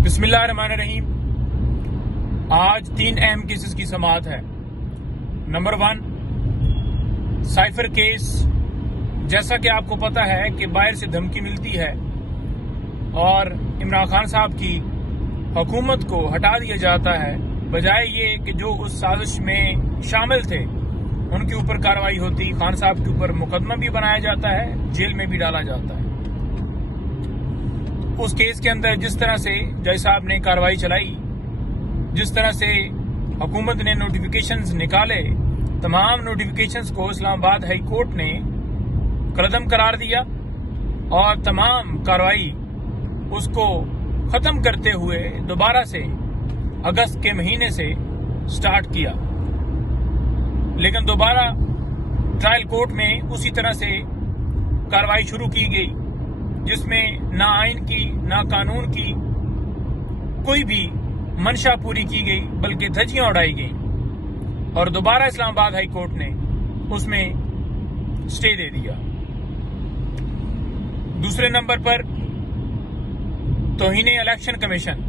बिस्मिल्लाहिर्रहमानिर्रहीम। आज 3 अहम केसेस की समाअत है। Number 1, cipher case. जैसा कि आपको पता है कि बाहर से धमकी मिलती है और इमरान खान साहब की हुकूमत को हटा दिया जाता है, बजाय ये कि जो उस साजिश में शामिल थे उनके ऊपर कार्रवाई होती। खान साहब के ऊपर मुकदमा भी बनाया जाता है, जेल में भी डाला जाता है। उस केस के अंदर जिस तरह से जज साहब ने कार्रवाई चलाई, जिस तरह से हुकूमत ने नोटिफिकेशंस निकाले, तमाम नोटिफिकेशंस को इस्लामाबाद हाई कोर्ट ने कलअदम करार दिया और तमाम कार्रवाई उसको खत्म करते हुए दोबारा से अगस्त के महीने से स्टार्ट किया। लेकिन दोबारा ट्रायल कोर्ट में उसी तरह से कार्रवाई शुरू की गई, जिसमें ना आइन की ना कानून की कोई भी मंशा पूरी की गई, बल्कि धज्जियां उड़ाई गई और दोबारा इस्लामाबाद हाई कोर्ट ने उसमें स्टे दे दिया। दूसरे नंबर पर तौहीने इलेक्शन कमीशन।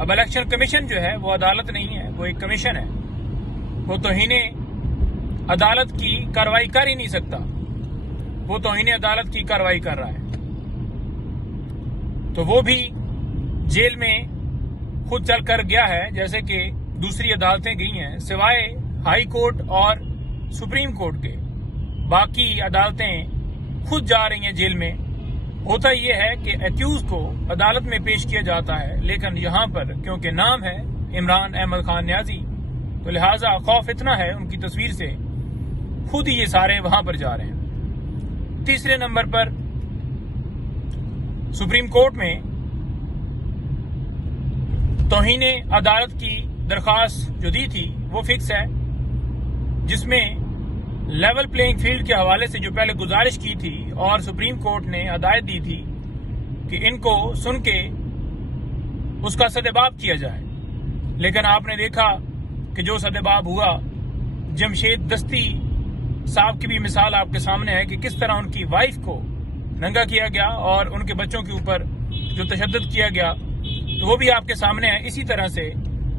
अब इलेक्शन कमीशन जो है वो अदालत नहीं है, वो एक कमीशन है। वो तौहीने अदालत की कार्रवाई कर ही नहीं सकता, वो तौहीने अदालत की कार्रवाई कर रहा है। तो वो भी जेल में खुद चल कर गया है, जैसे कि दूसरी अदालतें गई हैं, सिवाय हाई कोर्ट और सुप्रीम कोर्ट के। बाकी अदालतें खुद जा रही हैं जेल में। होता यह है कि एक्यूज को अदालत में पेश किया जाता है, लेकिन यहां पर क्योंकि नाम है इमरान अहमद खान न्याजी, तो लिहाजा खौफ इतना है उनकी तस्वीर से, खुद ही ये सारे वहां पर जा रहे हैं। तीसरे नंबर पर सुप्रीम कोर्ट में तौहीने अदालत की दरख्वास्त जो दी थी वो फिक्स है, जिसमें लेवल प्लेइंग फील्ड के हवाले से जो पहले गुजारिश की थी और सुप्रीम कोर्ट ने हदायत दी थी कि इनको सुन के उसका सदेबाब किया जाए। लेकिन आपने देखा कि जो सदेबाब हुआ, जमशेद दस्ती साहब की भी मिसाल आपके सामने है कि किस तरह उनकी वाइफ को नंगा किया गया और उनके बच्चों के ऊपर जो तशद्दुद किया गया, तो वो भी आपके सामने है। इसी तरह से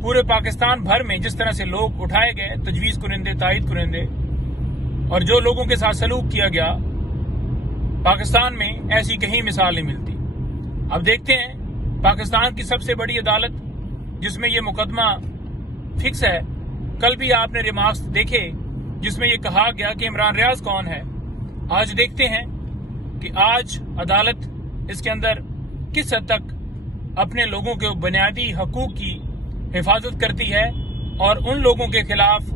पूरे पाकिस्तान भर में जिस तरह से लोग उठाए गए, तजवीज़ कुरिंदे, तायद कुरिंदे, और जो लोगों के साथ सलूक किया गया, पाकिस्तान में ऐसी कहीं मिसाल नहीं मिलती। अब देखते हैं पाकिस्तान की सबसे बड़ी अदालत जिसमें ये मुकदमा फिक्स है, कल भी आपने रिमार्क्स देखे जिसमें ये कहा गया कि इमरान रियाज कौन है। आज देखते हैं कि आज अदालत इसके अंदर किस हद तक अपने लोगों के बुनियादी हकूक की हिफाजत करती है और उन लोगों के खिलाफ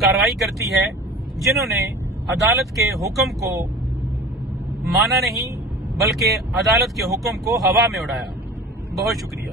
कार्रवाई करती है जिन्होंने अदालत के हुक्म को माना नहीं, बल्कि अदालत के हुक्म को हवा में उड़ाया। बहुत शुक्रिया।